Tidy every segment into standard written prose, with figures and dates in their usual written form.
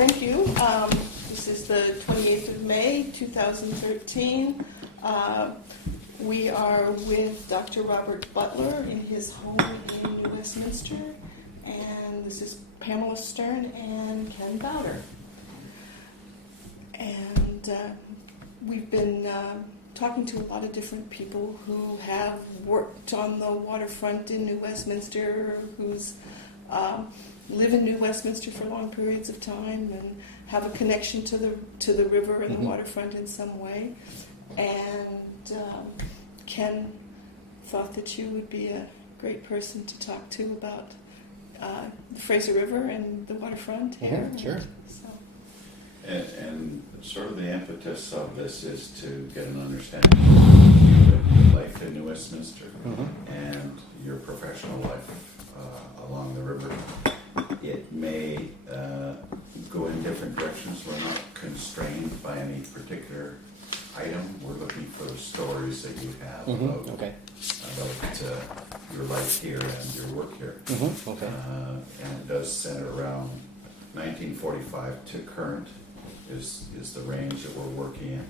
Thank you. This is the 28th of May, 2013. We are with Dr. Robert Butler in his home in New Westminster, and this is Pamela Stern and Ken Bowder. And we've been talking to a lot of different people who have worked on the waterfront in New Westminster, who's live in New Westminster for long periods of time and have a connection to the river and the waterfront in some way. And Ken thought that you would be a great person to talk to about the Fraser River and the waterfront here. Yeah, sure. And sort of the impetus of this is to get an understanding of your life in New Westminster and your professional life along the river. It may go in different directions. We're not constrained by any particular item. We're looking for stories that you have about your life here and your work here. And it does center around 1945 to current is the range that we're working in.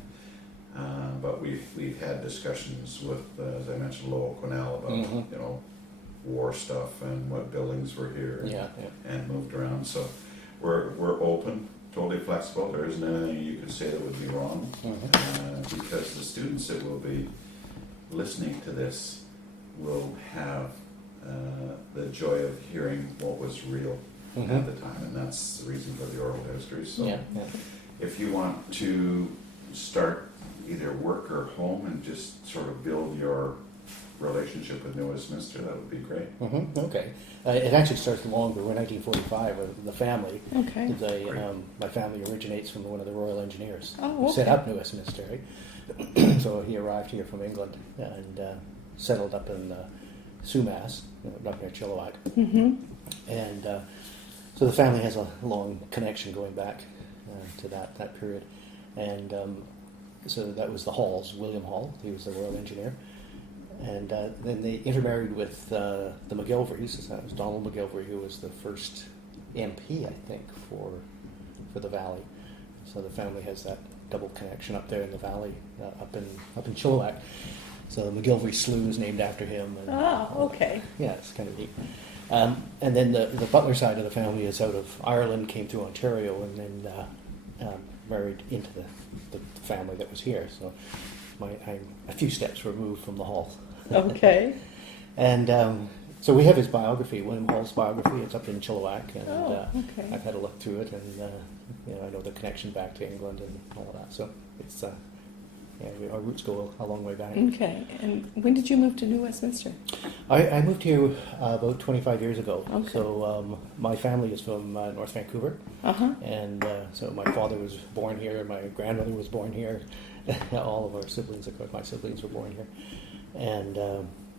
But we've had discussions with, as I mentioned, Lowell Quinnell about war stuff and what buildings were here and moved around. So we're open, totally flexible. There isn't anything you could say that would be wrong because the students that will be listening to this will have the joy of hearing what was real at the time, and that's the reason for the oral history. So if you want to start either work or home and just sort of build your relationship with New Westminster, that would be great. Okay. It actually starts longer. We're 1945 with the family. Okay. My family originates from one of the Royal Engineers who set up New Westminster, right? So he arrived here from England and settled up in Sumas, up near Chilliwack. And so the family has a long connection going back to that period. And so that was the Halls, William Hall. He was the Royal Engineer. And then they intermarried with the McGilverys. That was Donald McGilvery, who was the first MP, I think, for the valley. So the family has that double connection up there in the valley, up in Chilliwack. So the McGilvery Slough is named after him. And, okay. Yeah, it's kind of neat. And then the Butler side of the family is out of Ireland, came to Ontario, and then married into the family that was here. So I'm a few steps removed from the Hall. Okay. And so we have his biography, William Hall's biography. It's up in Chilliwack, and I've had a look through it, and I know the connection back to England and all of that. So it's our roots go a long way back. Okay. And when did you move to New Westminster? I moved here about 25 years ago. Okay. So my family is from North Vancouver, and so my father was born here, my grandmother was born here, all of our siblings, of course, my siblings were born here, and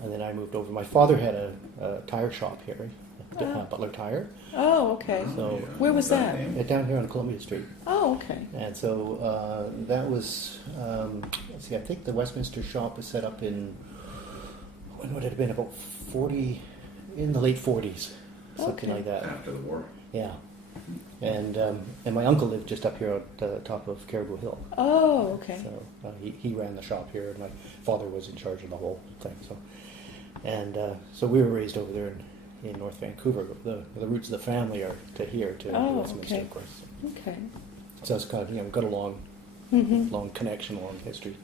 then I moved over. My father had a tire shop here, Butler Tire. Oh, okay. So where was that? Down here on Columbia Street. Oh, okay. And so that was, let's see, I think the Westminster shop was set up in, when would it have been, about 40, in the late 40s, something like that. After the war. Yeah. And my uncle lived just up here at the top of Caribou Hill. Oh, okay. So he ran the shop here, and my father was in charge of the whole thing. So, and so we were raised over there in North Vancouver. The roots of the family are to here, to Westminster, of course. Okay. So it's kind of, we've got a long connection, long history.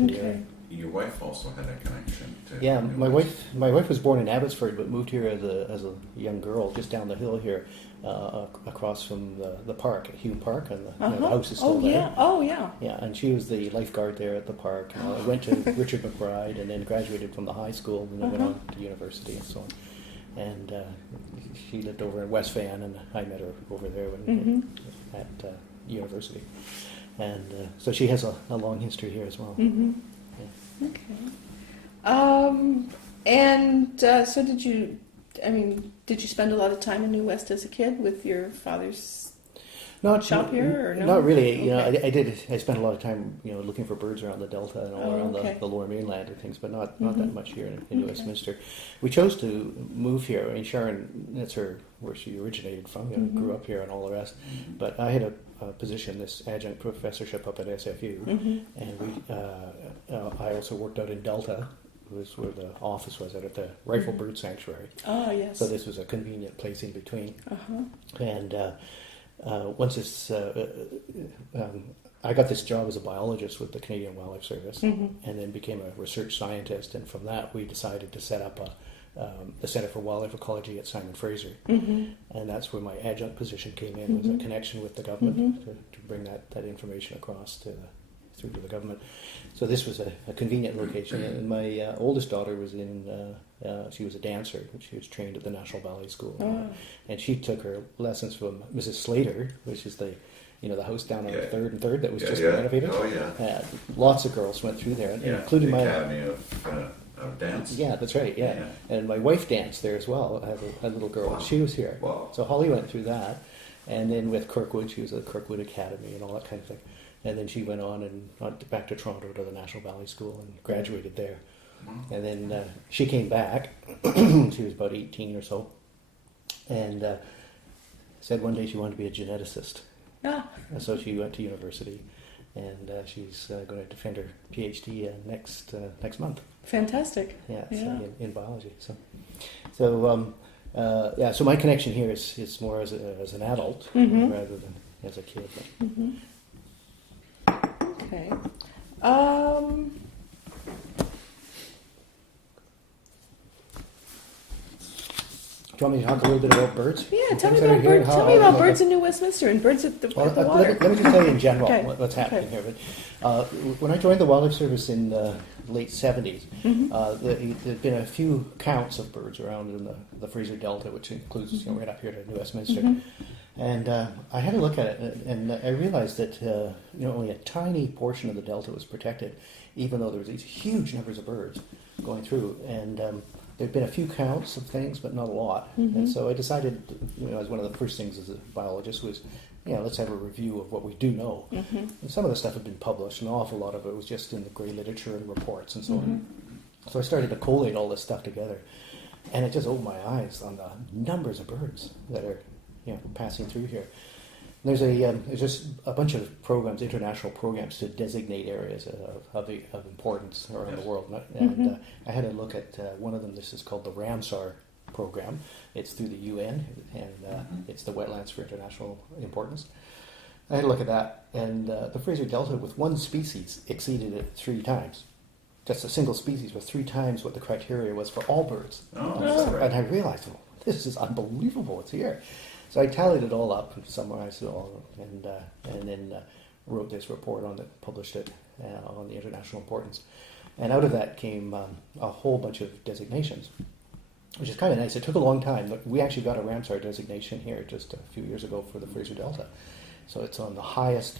Okay. Your wife also had a connection to. Yeah, my wife was born in Abbotsford, but moved here as a young girl, just down the hill here, across from the park, at Hume Park, and the house is still there. Oh, yeah. Yeah, and she was the lifeguard there at the park. I went to Richard McBride, and then graduated from the high school, and then went on to university and so on. And she lived over in West Van, and I met her over there at university. And so she has a long history here as well. Yeah. Okay. And so did you spend a lot of time in New West as a kid with your father's Not shop here, or no? Not really. You know, Okay. I did. I spent a lot of time, looking for birds around the Delta and all around okay. the Lower Mainland and things, but not that much here in Okay. Westminster. We chose to move here. I mean, Sharon, that's where she originated from. Grew up here and all the rest. But I had a position, this adjunct professorship up at SFU, and I also worked out in Delta. Was where the office was out at the Rifle Bird Sanctuary. Oh, yes. So this was a convenient place in between. Uh-huh. And once it's, I got this job as a biologist with the Canadian Wildlife Service, and then became a research scientist. And from that, we decided to set up the Center for Wildlife Ecology at Simon Fraser, and that's where my adjunct position came in. Was a connection with the government to bring that information across through to the government. So this was a convenient location. And my oldest daughter was she was a dancer. She was trained at the National Ballet School, and she took her lessons from Mrs. Slater, which is the house down on 3rd and 3rd that was just renovated. Oh yeah. Lots of girls went through there, including the my Academy of Dance. Yeah, that's right. Yeah. And my wife danced there as well. I have a little girl. Wow. She was here. Wow. So Holly went through that, and then with Kirkwood, she was at the Kirkwood Academy and all that kind of thing. And then she went on back to Toronto to the National Ballet School and graduated there. And then she came back. She was about 18 or so, and said one day she wanted to be a geneticist. Ah. And so she went to university, and she's going to defend her PhD next month. Fantastic. Yeah, Yeah. so in biology. So my connection here is more as an adult rather than as a kid. Okay. Do you want me to talk a little bit about birds? Yeah, tell me Things that are about here, birds. how- Tell me about how- birds in New Westminster and birds at the Well, water. let me just tell you in general Okay. what's happening Okay. here. But when I joined the Wildlife Service in the late 70s, there'd been a few counts of birds around in the Fraser Delta, which includes right up here to New Westminster. And I had a look at it, and I realized that only a tiny portion of the Delta was protected, even though there was these huge numbers of birds going through. And there'd been a few counts of things, but not a lot. And so I decided, as one of the first things as a biologist was, let's have a review of what we do know. And some of the stuff had been published, and an awful lot of it was just in the grey literature and reports and so on. So I started to collate all this stuff together, and it just opened my eyes on the numbers of birds that are passing through here. And there's just a bunch of programs, international programs, to designate areas of importance around the world. And I had a look at one of them. This is called the Ramsar program. It's through the UN, and it's the Wetlands for International Importance. I had a look at that, and the Fraser Delta with one species exceeded it 3 times. Just a single species was 3 times what the criteria was for all birds. Oh, that's right. And I realized, this is unbelievable. It's here. So I tallied it all up and summarized it all, and then wrote this report on it, published it on the international importance. And out of that came a whole bunch of designations, which is kind of nice. It took a long time. But we actually got a Ramsar designation here just a few years ago for the Fraser Delta. So it's on the highest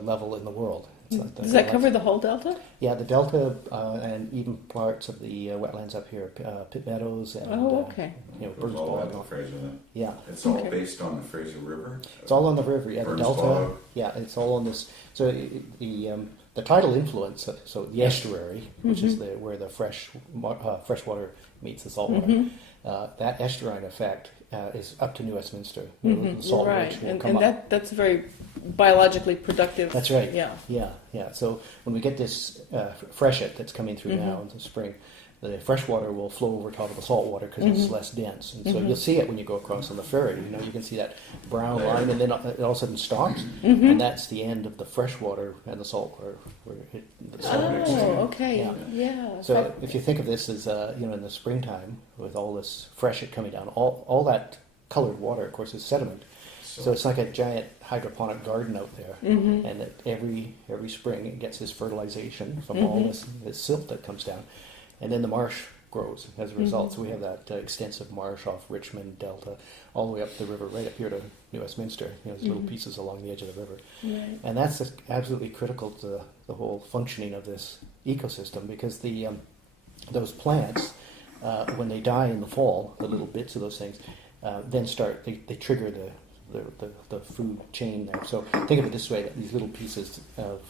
level in the world. Does that cover the whole delta? Yeah, the delta and even parts of the wetlands up here, Pit Meadows and okay. Birds all Bog. on the Fraser then. Yeah, It's all Okay. based on the Fraser River. it's all on the river. Yeah, the Burns delta. Bog. Yeah, it's all on this. So the tidal influence. So the estuary, which is where the fresh water meets the salt water. That estuarine effect is up to New Westminster. The salt Right, ridge will and, come and up. that's very biologically productive. That's right. Yeah. Yeah. So when we get this freshet that's coming through now in the spring, the fresh water will flow over top of the salt water because it's less dense. And so you'll see it when you go across on the ferry. You can see that brown line, and then it all of a sudden stops, and that's the end of the fresh water and the salt water. Where the salt mixes. Oh, okay. Yeah. Yeah. So if you think of this as in the springtime with all this freshet coming down, all that colored water, of course, is sediment. So it's like a giant hydroponic garden out there, and that every spring it gets this fertilization from all this silt that comes down, and then the marsh grows as a result. So we have that extensive marsh off Richmond Delta, all the way up the river, right up here to New Westminster. There's little pieces along the edge of the river, Right. and that's just absolutely critical to the whole functioning of this ecosystem, because those plants, when they die in the fall, the little bits of those things, then they trigger the food chain there. So think of it this way: that these little pieces of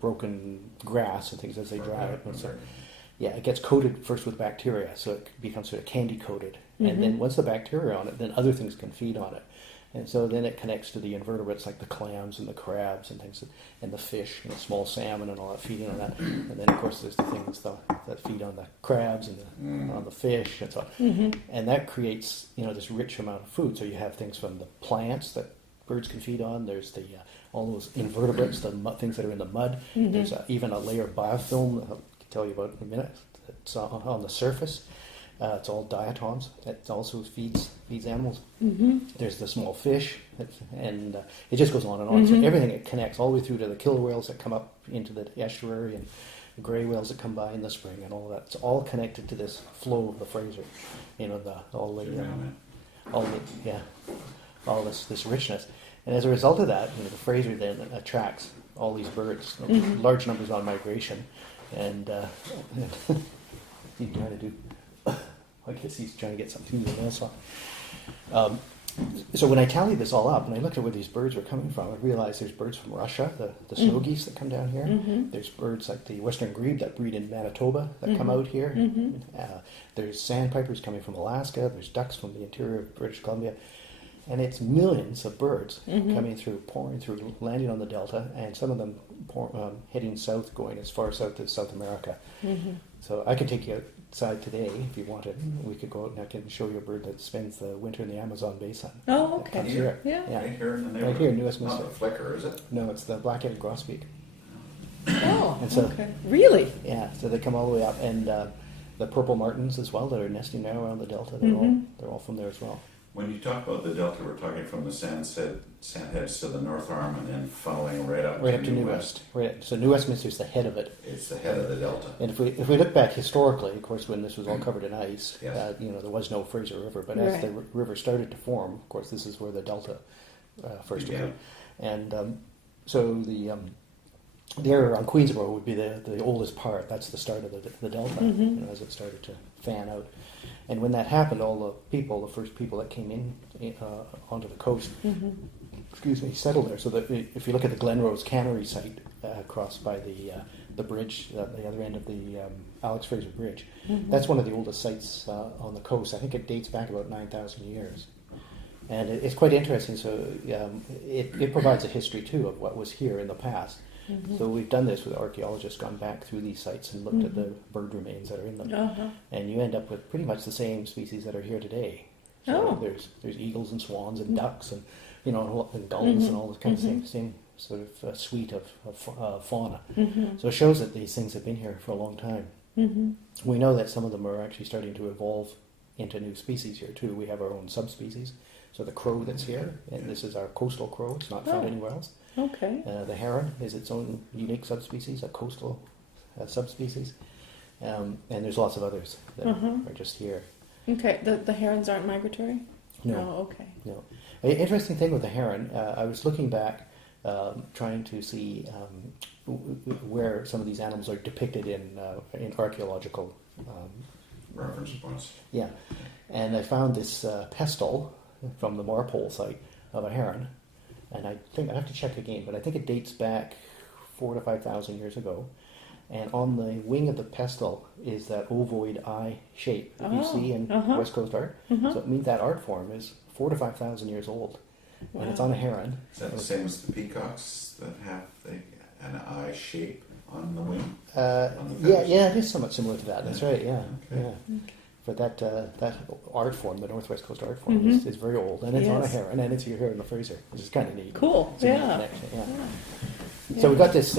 broken grass and things as they dry it, and so yeah, it gets coated first with bacteria, so it becomes sort of candy coated, and then once the bacteria on it, then other things can feed on it. And so then it connects to the invertebrates like the clams and the crabs and things, and the fish and the small salmon and all that feeding on that. And then of course there's the things that feed on the crabs and on the fish and so on. And that creates this rich amount of food. So you have things from the plants that birds can feed on. There's the all those invertebrates, the things that are in the mud. There's even a layer of biofilm I'll tell you about in a minute. It's on the surface. It's all diatoms. That also feeds animals. There's the small fish, and it just goes on and on. So everything, it connects all the way through to the killer whales that come up into the estuary, and the grey whales that come by in the spring, and all that. It's all connected to this flow of the Fraser. All this richness, and as a result of that, the Fraser then attracts all these birds, large numbers on migration, and he's trying to do. I guess he's trying to get something to the nail saw. So when I tallied this all up, and I looked at where these birds were coming from, I realized there's birds from Russia, the snow geese that come down here. There's birds like the western grebe that breed in Manitoba that come out here. There's sandpipers coming from Alaska. There's ducks from the interior of British Columbia. And it's millions of birds coming through, pouring through, landing on the delta, and some of them heading south, going as far south as South America. So I could take you outside today if you wanted. We could go out and I can show you a bird that spends the winter in the Amazon basin. Oh, okay. Here. Yeah. Right here in the neighborhood. Right here in New Westminster. Not the flicker, is it? No, it's the black-headed grosbeak. Oh, And so- okay. Really? Yeah, so they come all the way up, and the purple martins as well that are nesting now around the delta. They're all from there as well. When you talk about the delta, we're talking from the sandheads to the North Arm and then funneling right up to New West. Right. So New Westminster's the head of it. It's the head of the delta. And if we look back historically, of course, when this was all covered in ice, Yes. there was no Fraser River. But as the river started to form, of course, this is where the delta first appeared. And so the area around Queensborough would be the oldest part. That's the start of the delta, as it started to fan out. And when that happened, all the first people that came in onto the coast, settled there. So that if you look at the Glenrose Cannery site across by the bridge, the other end of the Alex Fraser Bridge, that's one of the oldest sites on the coast. I think it dates back about 9,000 years. And it's quite interesting. So it provides a history, too, of what was here in the past. So we've done this with archaeologists, gone back through these sites and looked at the bird remains that are in them, and you end up with pretty much the same species that are here today. So there's eagles and swans and ducks and and gulls and all this kind of same sort of suite of fauna. So it shows that these things have been here for a long time. We know that some of them are actually starting to evolve into new species here too. We have our own subspecies. So the crow that's here, and this is our coastal crow. It's not found anywhere else. Okay. The heron is its own unique subspecies, a coastal subspecies, and there's lots of others that are just here. Okay. The herons aren't migratory? No. Oh, okay. No. An interesting thing with the heron, I was looking back, trying to see where some of these animals are depicted in archaeological Reference points. Yeah, and I found this pestle from the Marpole site of a heron. And I think I have to check again, but I think it dates back 4,000 to 5,000 years ago. And on the wing of the pestle is that ovoid eye shape that you see in West Coast art. So it means that art form is 4,000 to 5,000 years old, and it's on a heron. Is that the same as the peacocks that have an eye shape on the wing? Yeah, it is somewhat similar to that. That's right. Yeah, Okay. yeah. But that art form, the Northwest Coast art form, is very old, and it's on a heron, and it's here in the Fraser, which is kind of neat. Cool. It's a neat connection, yeah. So we've got this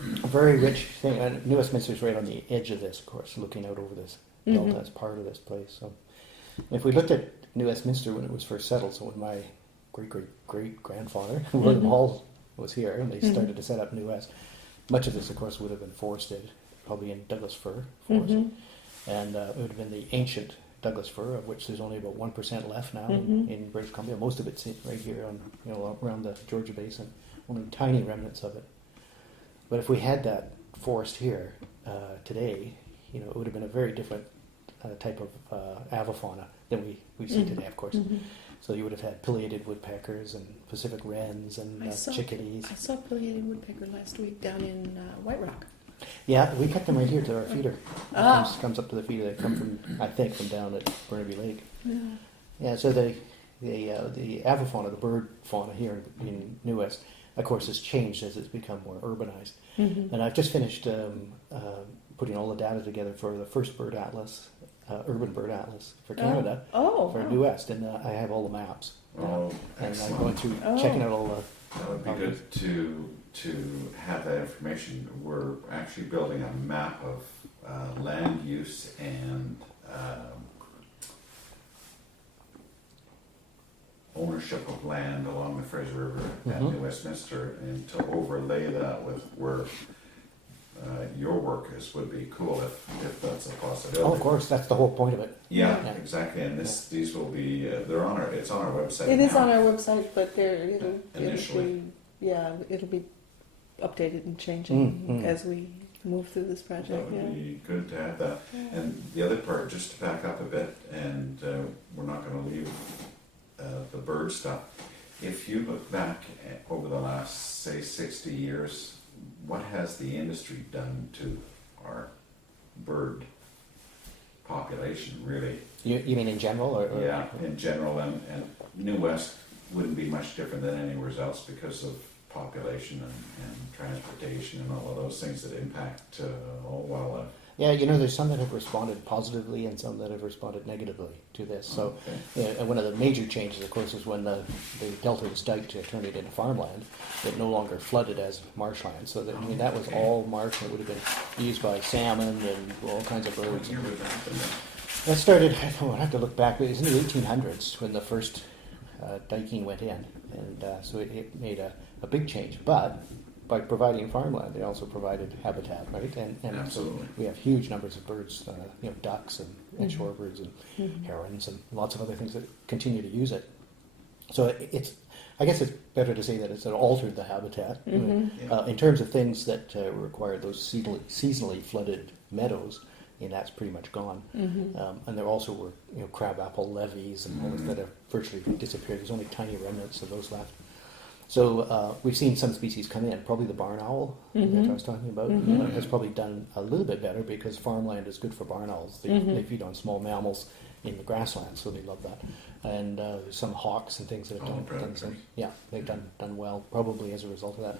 very rich thing, and New Westminster's right on the edge of this, of course, looking out over this delta as part of this place. So if we looked at New Westminster when it was first settled, so when my great-great-great-grandfather, William Hall, was here, and they started to set up New West, much of this, of course, would have been forested, probably in Douglas fir forest. And it would have been the ancient Douglas fir, of which there's only about 1% left now in British Columbia. Most of it's right here on around the Georgia Basin. Only tiny remnants of it. But if we had that forest here today, it would have been a very different type of avifauna than we see today, of course. So you would have had pileated woodpeckers and Pacific wrens and chickadees. I saw a pileated woodpecker last week down in White Rock. Yeah, we cut them right here to our feeder. Ah. Comes up to the feeder. They come from, I think, from down at Burnaby Lake. Yeah. Yeah, so the avifauna, the bird fauna here in New West, of course, has changed as it's become more urbanized. Mm-hmm. And I've just finished putting all the data together for the first bird atlas, urban bird atlas for Canada, for wow. New West, and I have all the maps. Oh, And excellent. I'm going through checking out all the. That would be good to have that information. We're actually building a map of land use and ownership of land along the Fraser River at Mhm. New Westminster, and to overlay that with where your work is would be cool if that's a possibility. Oh, of course, that's the whole point of it. Yeah, Yeah. exactly. And these will be they're on it's on our website. It is now. on our website, but it'll Initially. it'll be updated and changing Mm. as we move through this That project. would Yeah. be good to have that. And the other part, just to back up a bit, and we're not going to leave the bird stuff. If you look back over the last, say, 60 years, what has the industry done to our bird population, really? You mean in general, or? Yeah, in general, and New West wouldn't be much different than anywhere else because of population and transportation and all of those things that impact all wildlife. Yeah, there's some that have responded positively and some that have responded negatively to this. So, and one of the major changes, of course, is when the delta was diked to turn it into farmland. It no longer flooded as marshland. So that was all marsh that would have been used by salmon and all kinds of birds. What year would that have been? That started, I'd have to look back, but it was in the 1800s when the first diking went in. And so it made a big change. But by providing farmland, they also provided habitat, right? And so Absolutely. we have huge numbers of birds, ducks and shorebirds and herons and lots of other things that continue to use it. So I guess it's better to say that it's altered the habitat. Yeah. In terms of things that require those seasonally flooded meadows, that's pretty much gone. And there also were crabapple levees and all this that have virtually disappeared. There's only tiny remnants of those left. So we've seen some species come in. Probably the barn owl that I was talking about has probably done a little bit better because farmland is good for barn owls. They feed on small mammals in the grasslands, so they love that. And there's some hawks and things that have done predators. yeah, they've done well, probably as a result of that.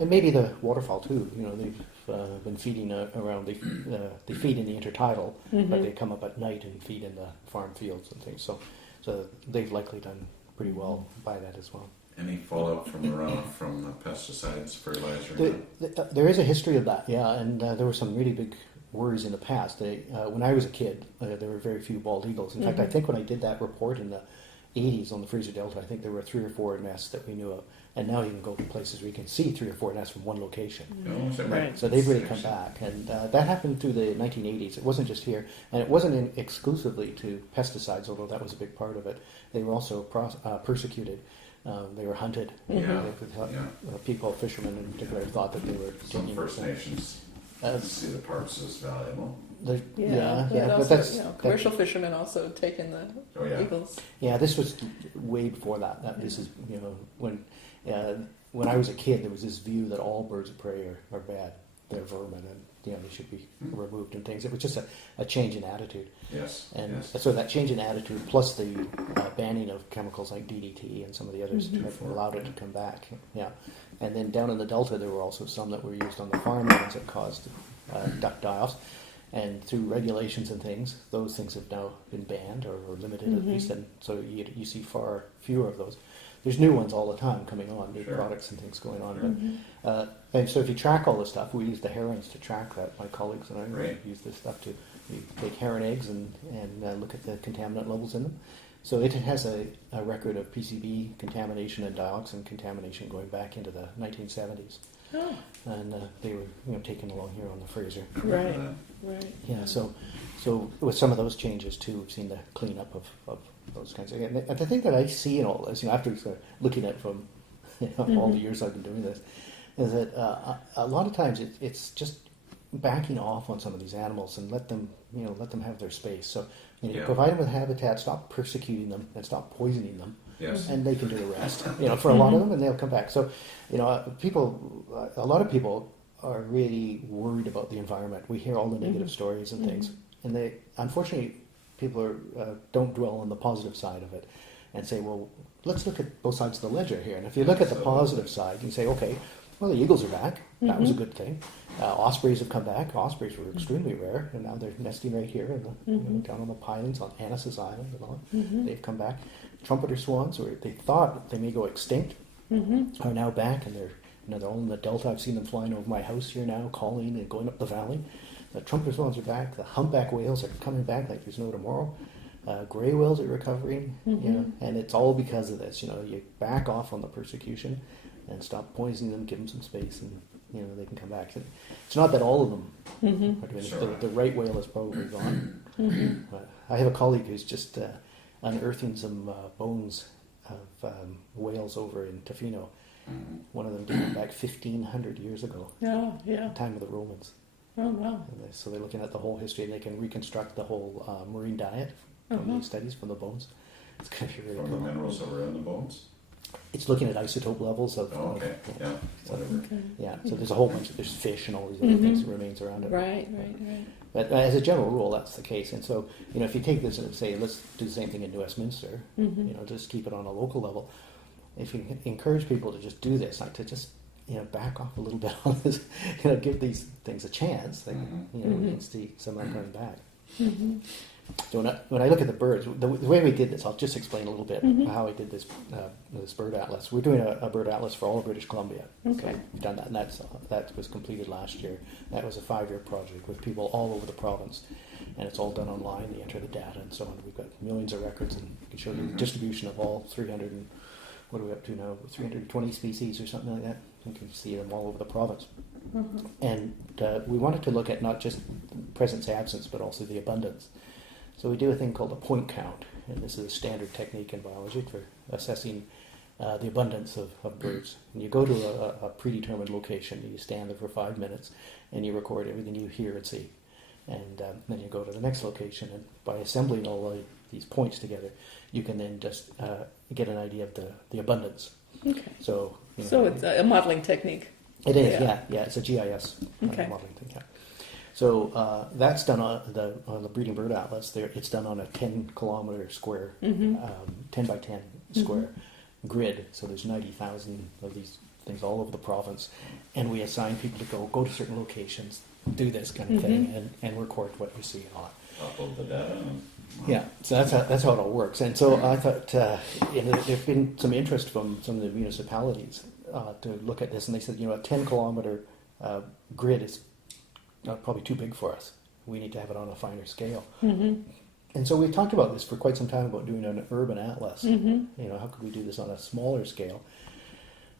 And maybe the waterfowl too. They've been feeding around. They feed in the intertidal, but they come up at night and feed in the farm fields and things. So they've likely done pretty well by that as well. Any fallout from the pesticides, fertilizer? There is a history of that, yeah, and there were some really big worries in the past. When I was a kid, there were very few bald eagles. In fact, I think when I did that report in the 80s on the Fraser Delta, I think there were 3 or 4 nests that we knew of. And now you can go to places where you can see 3 or 4 nests from one location. Oh, is that right? So they've really come back. And that happened through the 1980s. It wasn't just here. And it wasn't exclusively to pesticides, although that was a big part of it. They were also persecuted. They were hunted. People, fishermen in particular, thought that they were Some taking First Nations see the parks as valuable. but also, that's commercial fishermen also taking the eagles. Yeah, this was way before that. This is when I was a kid, there was this view that all birds of prey are bad. They're vermin, and they should be removed and things. It was just a change in attitude. Yes. And so that change in attitude, plus the banning of chemicals like DDT and some of the others, have allowed it to come back. Yeah. And then down in the Delta, there were also some that were used on the farmlands that caused duck die-offs. And through regulations and things, those things have now been banned or limited at least. And so you see far fewer of those. There's new ones all the time coming on, new products and things going on. But, and so if you track all this stuff, we use the herons to track that. My colleagues and I use this stuff to take heron eggs and look at the contaminant levels in them. So it has a record of PCB contamination and dioxin contamination going back into the 1970s. Oh. And they were taken along here on the Fraser. Right. Yeah, so with some of those changes too, we've seen the cleanup of those kinds of things. And the thing that I see in all this, after sort of looking at it from all the years I've been doing this, is that a lot of times it's just backing off on some of these animals and let them have their space. So you Yeah. provide them with habitat, stop persecuting them, and stop poisoning them, Yes. and they can do the rest. For a lot of them, and they'll come back. So a lot of people are really worried about the environment. We hear all the negative stories and things, and they unfortunately people don't dwell on the positive side of it and say, well, let's look at both sides of the ledger here. And if you look at the positive side, you say, okay, well, the eagles are back. That was a good thing. Ospreys have come back. Ospreys were extremely rare, and now they're nesting right here in the, down on the pilings on Annis's Island and all. They've come back. Trumpeter swans, where they thought they may go extinct, are now back, and they're all in the delta. I've seen them flying over my house here now, calling and going up the valley. The trumpeter swans are back. The humpback whales are coming back like there's no tomorrow. Gray whales are recovering, and it's all because of this. You back off on the persecution and stop poisoning them, give them some space, and they can come back. It's not that all of them are doing Sure. it. The right whale is probably gone. I have a colleague who's just unearthing some bones of whales over in Tofino. One of them dated back 1,500 years ago, Oh, yeah. time of the Romans. Oh, wow. So they're looking at the whole history, and they can reconstruct the whole marine diet from these studies, from the bones. It's going to be really From cool. the minerals that were in the bones? It's looking at isotope levels of... Oh, okay, yeah, whatever. Okay. Yeah, so there's a whole bunch there's fish and all these other things that remains around it. Right. But as a general rule, that's the case. And so, if you take this and say, let's do the same thing in New Westminster, just keep it on a local level. If you encourage people to just do this, like to just, back off a little bit on this, give these things a chance, like, you can see some of them coming back. So when I look at the birds, the way we did this, I'll just explain a little bit how I did this bird atlas. We're doing a bird atlas for all of British Columbia. Okay. So we've done that, and that was completed last year. That was a 5-year project with people all over the province, and it's all done online. You enter the data and so on. We've got millions of records, and we can show you the distribution of all 300 and what are we up to now? 320 species or something like that. You can see them all over the province. And we wanted to look at not just presence absence, but also the abundance. So we do a thing called a point count, and this is a standard technique in biology for assessing the abundance of birds. And you go to a predetermined location, you stand there for 5 minutes, and you record everything you hear and see. And then you go to the next location, and by assembling all these points together, you can then just get an idea of the abundance. Okay. So it's a modeling technique. it is, yeah. It's a GIS Okay. modeling thing. Yeah. So that's done on the Breeding Bird Atlas. There, it's done on a 10-kilometer square, 10 by 10 square grid. So there's 90,000 of these things all over the province, and we assign people to go to certain locations, do this kind of thing, and record what you see and all that. Upload the data. Yeah, so that's how it all works. And so I thought there's been some interest from some of the municipalities to look at this, and they said, a 10-kilometer grid is probably too big for us. We need to have it on a finer scale. And so we talked about this for quite some time about doing an urban atlas. How could we do this on a smaller scale?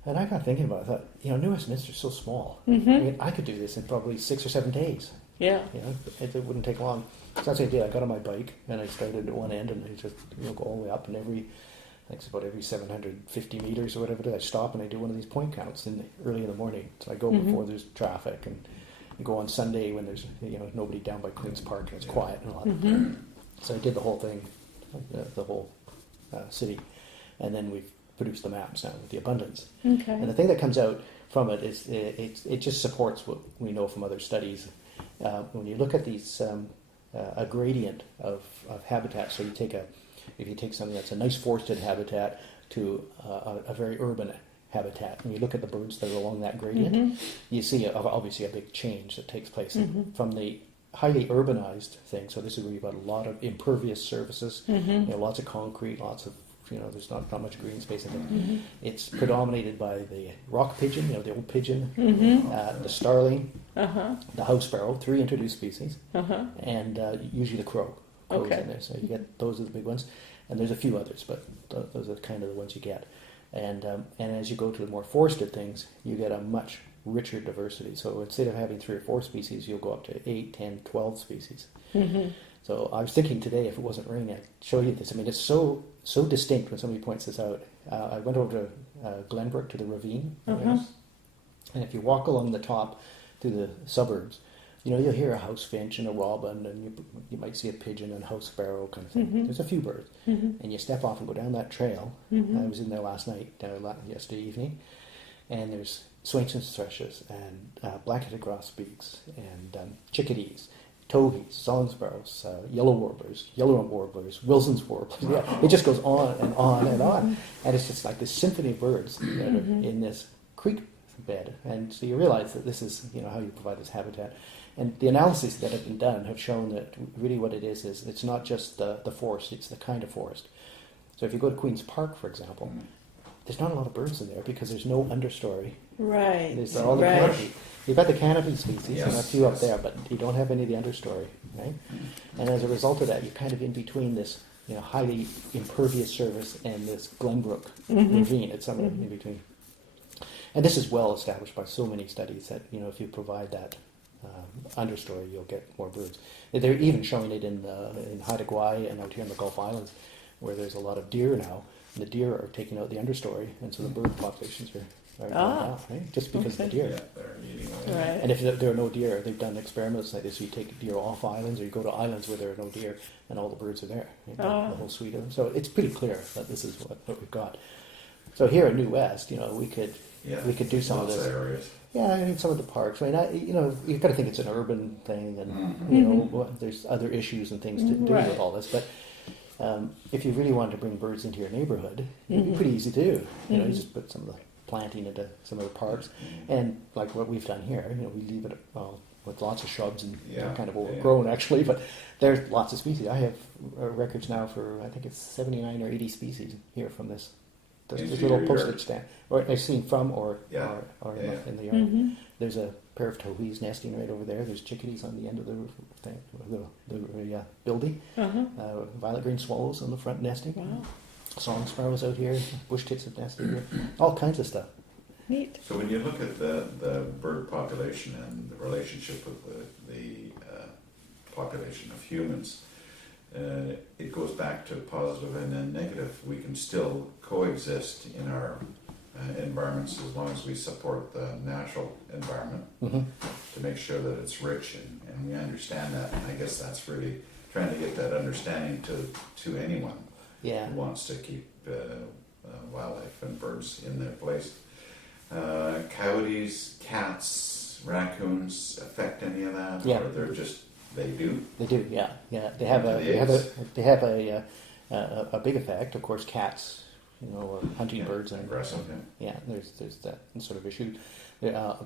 And I got thinking about it. I thought, New Westminster's so small. I mean, I could do this in probably 6 or 7 days. Yeah. It wouldn't take long. So that's what I did. I got on my bike and I started at one end, and I just go all the way up, and I think it's about every 750 meters or whatever it is, I stop and I do one of these point counts early in the morning. So I go before there's traffic, and I go on Sunday when there's nobody down by Queen's Park and it's quiet and all that. So I did the whole thing, the whole city, and then we've produced the maps now with the abundance. Okay. And the thing that comes out from it is it just supports what we know from other studies. When you look at these a gradient of habitat, so if you take something that's a nice forested habitat to a very urban habitat, and you look at the birds that are along that gradient, you see obviously a big change that takes place from the highly urbanized thing. So this is where you've got a lot of impervious surfaces, lots of concrete, lots of there's not much green space in it. It's predominated by the rock pigeon, the old pigeon, the starling, the house sparrow, 3 introduced species, and usually the crow. Crow's in there. So you get those are the big ones, and there's a few others, but those are kind of the ones you get. And as you go to the more forested things, you get a much richer diversity. So instead of having 3 or 4 species, you'll go up to 8, 10, 12 species. So I was thinking today, if it wasn't raining, I'd show you this. I mean, it's so distinct when somebody points this out. I went over to Glenbrook, to the ravine, and if you walk along the top to the suburbs, you know, you'll hear a house finch and a robin, and you might see a pigeon and a house sparrow kind of thing. There's a few birds, and you step off and go down that trail. I was in there last night, yesterday evening, and there's Swainson's thrushes and black-headed grosbeaks and chickadees, towhees, song sparrows, yellow warblers, yellow-rumped warblers, Wilson's warblers. Yeah, it just goes on and on and on, and it's just like this symphony of birds that are in this creek bed. And so you realize that this is, you know, how you provide this habitat. And the analyses that have been done have shown that really what it is it's not just the forest, it's the kind of forest. So if you go to Queen's Park, for example, there's not a lot of birds in there because there's no understory. Right. There's all the canopy. You've got the canopy species and a few up Yes. there, but you don't have any of the understory, right? And as a result of that, you're kind of in between this, you know, highly impervious surface and this Glenbrook ravine. It's somewhere in between. And this is well established by so many studies that, you know, if you provide that understory, you'll get more birds. They're even showing it in Haida Gwaii and out here in the Gulf Islands, where there's a lot of deer now. And the deer are taking out the understory, and so the bird populations are going down, right? Just because of the deer. Yeah, they're eating away. Right. And if there are no deer, they've done experiments like this. You take deer off islands, or you go to islands where there are no deer, and all the birds are there. You know, the whole suite of them. So it's pretty clear that this is what we've got. So here in New West, you know, we could do some of Lots this. areas. Yeah, I mean, some of the parks. I mean, you know, you've got to think it's an urban thing, and you know, there's other issues and things to do with all this. But if you really wanted to bring birds into your neighborhood, it'd be pretty easy to do. You know, you just put some of the planting into some of the parks, and like what we've done here, you know, we leave it with lots of shrubs and they're kind of overgrown actually, but there's lots of species. I have records now for I think it's 79 or 80 species here from this little postage stamp, or I've seen from or in the yard. There's a pair of towhees nesting right over there. There's chickadees on the end of the building. Violet green swallows on the front nesting. Wow. Song sparrows out here. Bush tits have nested here. All kinds of stuff. Neat. So when you look at the bird population and the relationship with the population of humans, it goes back to positive and then negative. We can still coexist in our environments as long as we support the natural environment to make sure that it's rich, and we understand that. And I guess that's really trying to get that understanding to anyone who wants to keep wildlife and birds in their place. Coyotes, cats, raccoons affect any of that? Yeah. Or they're just, they do? They do, yeah. They have a big effect. Of course, cats, you know, are hunting birds and aggressive. there's that sort of issue.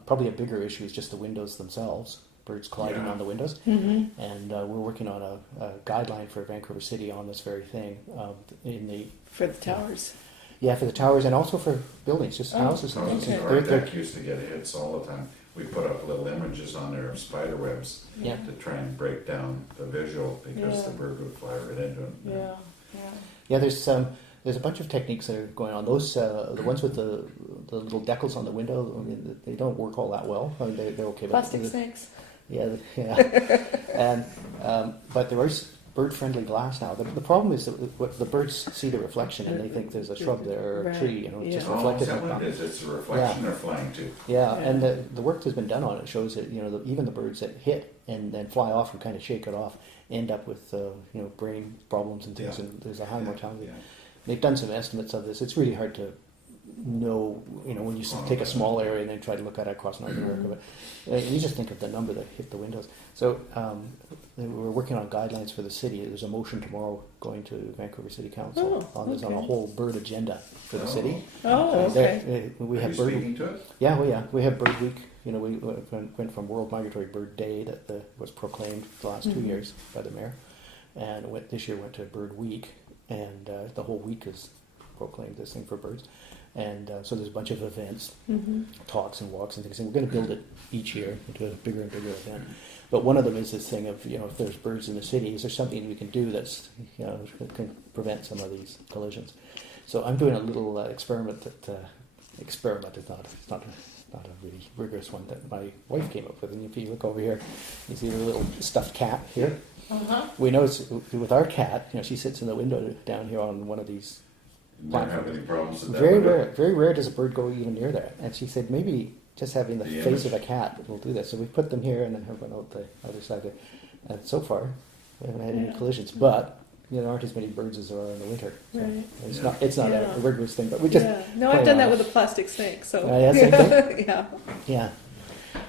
Probably a bigger issue is just the windows themselves. Birds colliding on the windows, and we're working on a guideline for Vancouver City on this very thing. For the towers. Yeah, for the towers and also for buildings, just houses and things. Our deck used to get hits all the time. We put up little images on there of spider webs to try and break down the visual because the bird would fly right into it. Yeah, there's a bunch of techniques that are going on. Those the ones with the little decals on the window, I mean, they don't work all that well. I mean, they're okay. Plastic snakes. Yeah. And but there is bird-friendly glass now. The problem is that the birds see the reflection and they think there's a shrub there or a tree. You know, it's just reflected. Is that what it is? It's a reflection they're flying to. Yeah, and the work that's been done on it shows that, you know, even the birds that hit and then fly off and kind of shake it off end up with you know, brain problems and things, and there's a high mortality. They've done some estimates of this. It's really hard to know, you know, when you take a small area and then try to look at it across North America, but you just think of the number that hit the windows. So we're working on guidelines for the city. There's a motion tomorrow going to Vancouver City Council on a whole bird agenda for the city. We have bird. Speaking to it? Yeah, we have Bird Week. You know, we went from World Migratory Bird Day that was proclaimed the last 2 years by the mayor, and this year went to Bird Week, and the whole week is proclaimed this thing for birds. And so there's a bunch of events, talks and walks and things, and we're going to build it each year into a bigger and bigger event. But one of them is this thing of, you know, if there's birds in the city, is there something we can do that's, you know, can prevent some of these collisions? So I'm doing a little experiment that experiment is not a really rigorous one that my wife came up with. And if you look over here, you see the little stuffed cat here. We know with our cat, you know, she sits in the window down here on one of these. Don't have any problems with that. Very rare does a bird go even near there. And she said maybe just having the The face image. of a cat will do that. So we put them here and then have one out the other side there. And so far, we haven't had any Yeah. collisions, but there aren't as many birds as there are in the winter. So Right. it's not Yeah. a rigorous thing, but we just yeah. No, play I've done on that it. with a plastic snake. So Yeah, same thing? yeah. Yeah.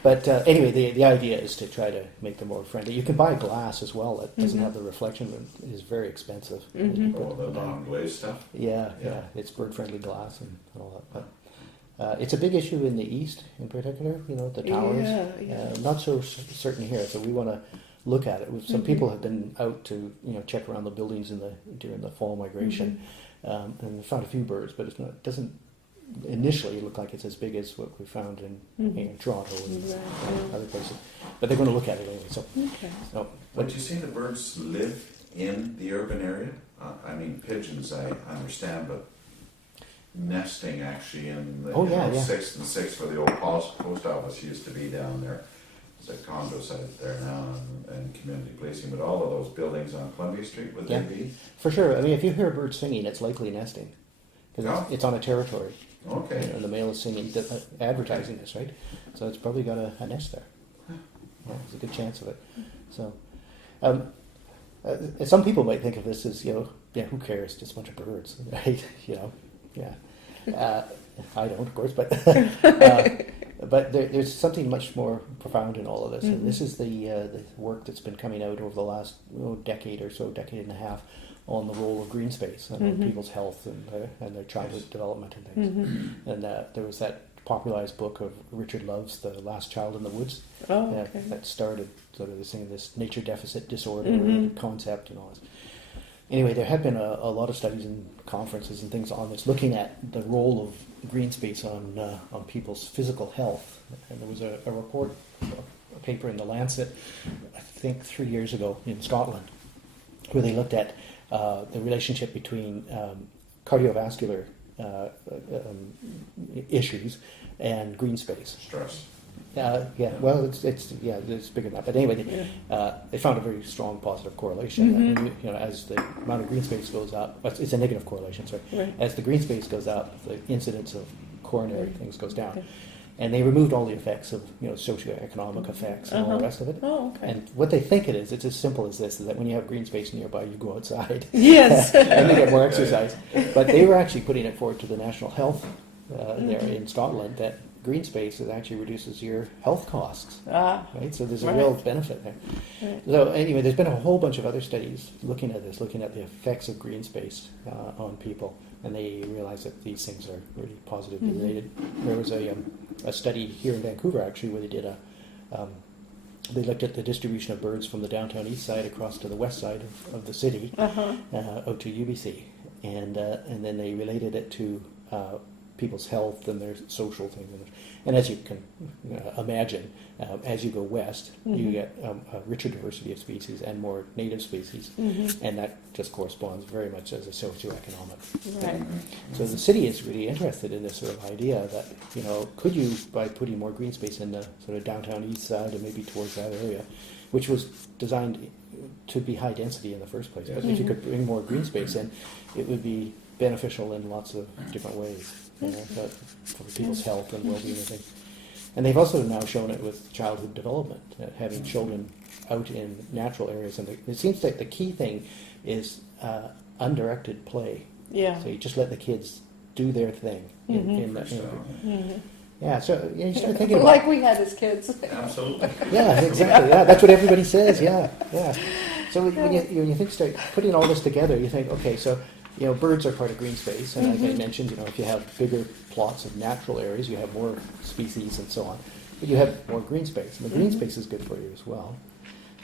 But anyway, the idea is to try to make them more friendly. You can buy glass as well that doesn't have the reflection, but is very expensive. Mhm. Oh, the non-glazed stuff? Yeah, Yeah. it's bird-friendly glass and all that. But it's a big issue in the east, in particular. The towers. Yeah. Not so certain here, so we want to look at it. Some Mhm. people have been out to check around the buildings during the fall migration, and found a few birds, but it doesn't initially look like it's as big as what we found in Toronto and Right, other places. But they're going to look at it anyway. So, Okay. Would you say the birds live in the urban area? I mean, pigeons, I understand, but nesting actually in the Oh, yeah. 6th and 6th where the old post office used to be down there. There's a condo site there now and community policing, but all of those buildings on Columbia Street, would Yeah. they be? for sure, I mean, if you hear a bird singing, it's likely nesting because Oh. it's on a territory. Okay. And the male is singing, advertising this, right? So it's probably got a nest there. Yeah, there's a good chance of it. So, some people might think of this as, who cares? Just a bunch of birds, right? I don't, of course, but there's something much more profound in all of this, and this is the work that's been coming out over the last decade or so, decade and a half, on the role of green space and on people's health and their childhood development and things. And there was that popularized book of Richard Love's The Last Child in the Woods that started sort of this nature deficit disorder concept and all this. Anyway, there have been a lot of studies and conferences and things on this, looking at the role of green space on people's physical health. And there was a report, a paper in The Lancet, I think 3 years ago in Scotland, where they looked at the relationship between cardiovascular issues and green space. Stress. Well, it's bigger than that. But anyway, they found a very strong positive correlation. That, as the amount of green space goes up, it's a negative correlation. Sorry, Right. as the green space goes up, the incidence of coronary things goes down. Okay. And they removed all the effects of socioeconomic effects and all the rest of it. Oh, okay. And what they think it is, it's as simple as this: is that when you have green space nearby, you go outside. Yes. And you get more exercise. But they were actually putting it forward to the National Health there in Scotland that green space actually reduces your health costs. Right? So there's a Right. real benefit there. Right. So anyway, there's been a whole bunch of other studies looking at this, looking at the effects of green space on people, and they realize that these things are really positively related. There was a study here in Vancouver actually where they did they looked at the distribution of birds from the downtown east side across to the west side of the city, out to UBC, and then they related it to people's health and their social things. And as you can imagine, as you go west, you get a richer diversity of species and more native species, and that just corresponds very much as a socioeconomic. Right. So the city is really interested in this sort of idea that, could you, by putting more green space in the sort of downtown east side and maybe towards that area, which was designed to be high density in the first place, but if you could bring more green space in, it would be beneficial in lots of different ways for people's health and well-being and things. And they've also now shown it with childhood development, having children out in natural areas. And it seems like the key thing is undirected play. Yeah. So you just let the kids do their thing. Freestyle. Yeah, so you start thinking about Like we had as kids. Absolutely. Yeah, exactly. Yeah, that's what everybody says. Yeah. So when you start putting all this together, you think, okay, so birds are part of green space, and as I mentioned, if you have bigger plots of natural areas, you have more species and so on. But you have more green space, and the green space is good for you as well.